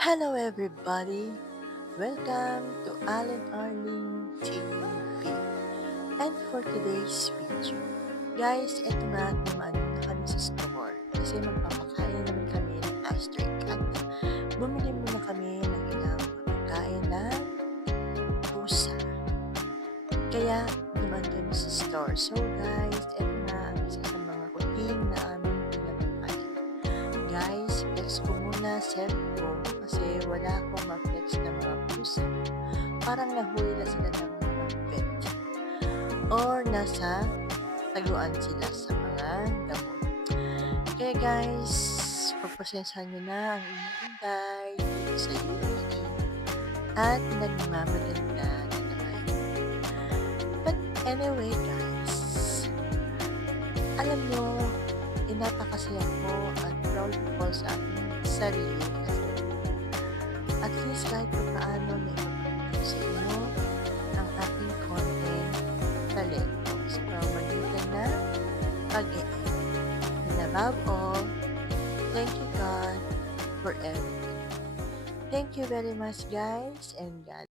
Hello everybody! Welcome to Alan Arling TV. And for today's video, guys, eto nga dumaan na kami sa store kasi magpapakain naman kami ng Astray Cat. Bumili muna kami ng ilang pagkain ng pusa. Kaya dumaan kami sa store. So guys, eto na ang isa sa mga routine na aming pinapakain. Guys, flex ko muna self ko kasi wala akong ma-flex na mga pusa. Parang nahuli na sila ng mga vet or nasa taguan sila sa mga gamot. Kaya guys, pagpasensyahan nyo na ang inyong inday dito sa UAE at nagmamaganda na naman. But anyway guys, alam nyo, napakasaya ko at proud ko sa aking sarili kasi at least kahit pa paano may mapapagod sa inyo ang aking content talento sa pamamagitan na pag-e-edit. And above all, thank you God for everything. Thank you very much guys and God